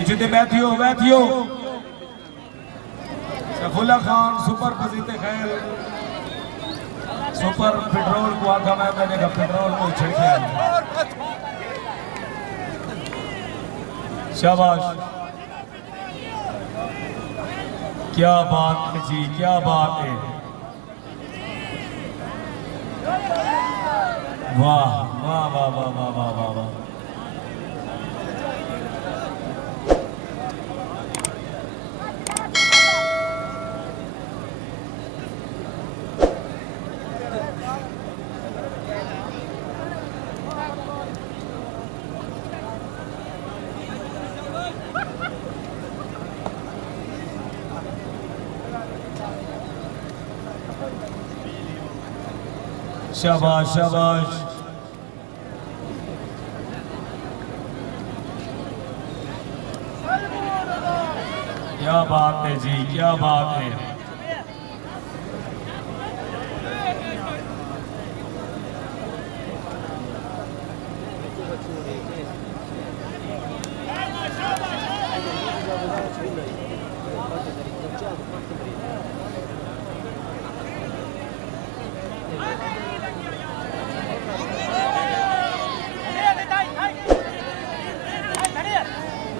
इजते Matthew Matthew Safulla Khan super पजीते खैर super petrol को आगा मैंने का पेट्रोल को छिड़के शाबाश क्या बात है जी क्या बात है वाह वाह वाह वाह वाह वाह वाह वाह शाबाश शाबाश क्या बात है जी क्या बात है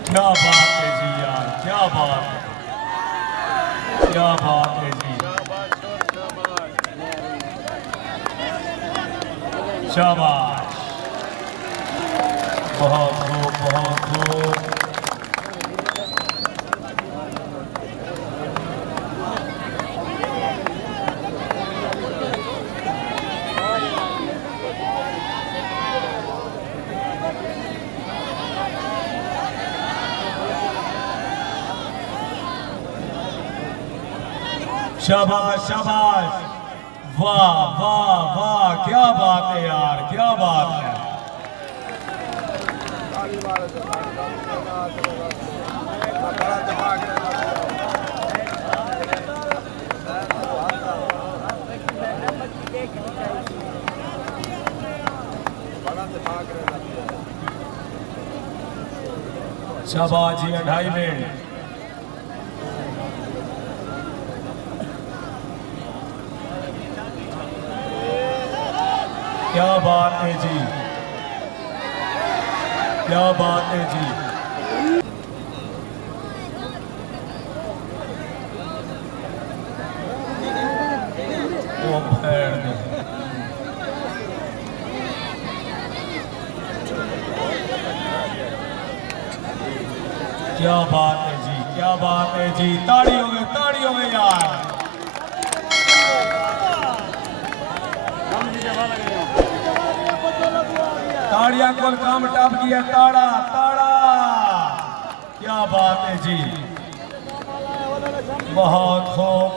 क्या बात है जी यार क्या बात है क्या बात है जी शाबाश बहुत खूब बहुत खूब शाबाश शाबाश वाह वाह वाह क्या बात है यार क्या बात है शाबाश जी 2.5 मिनट क्या बात है जी क्या बात है जी ओ भैर क्या बात है जी क्या बात है जी ताड़ियों में यार ताड़िया को काम टप किया ताड़ा ताड़ा क्या बात है जी बहुत खूब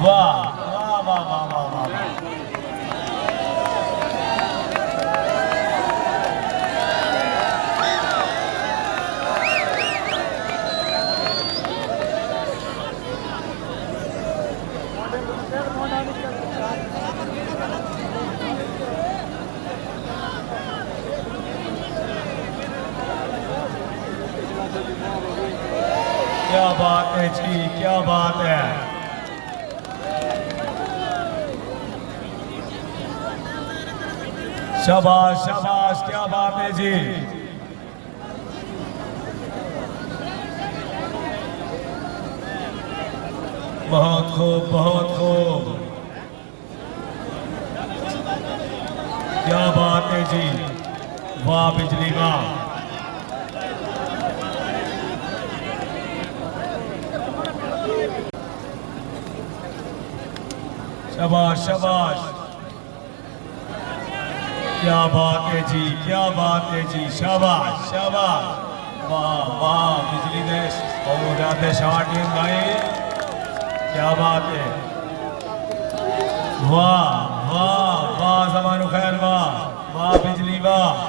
वाह वाह वाह वाह वाह वाह क्या बात है जी क्या बात है शाबाश शाबाश क्या बात है जी बहुत खूब क्या बात है जी वाह बिजली वाह शाबाश शाबाश क्या बात है जी क्या बात है जी शाबाश शाबाश वाह वाह बिजली ने और जाते शॉट टीम भाई क्या बात है वाह वाह वाह ज़मानो खैर वाह वाह बिजली वाह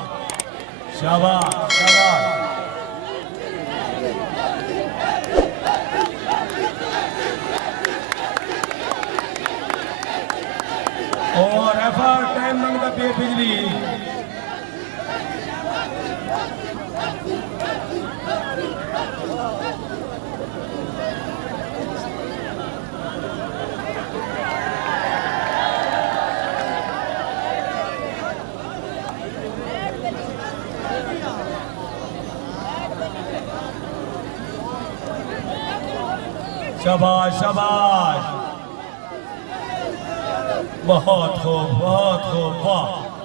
शाबाश शाबाश और एफर टाइम मंगता पे बिजली शाबाश शाबाश, बहुत खूब वाह।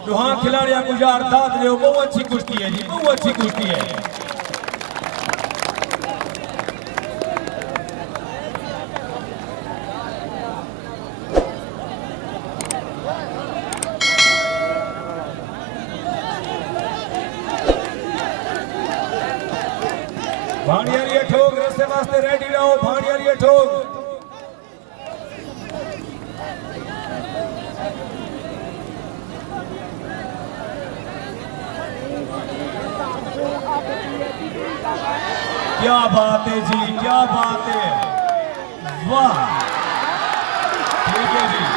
तो हाँ खिलाड़ियों को यार दाद दो, बहुत अच्छी कुश्ती है जी, बहुत अच्छी कुश्ती है। भांडियारी ठोक रस्ते वास्ते रेडी रहो, भांडियारी ठोक। क्या बात है जी, क्या बात है, वाह। ठीक है जी।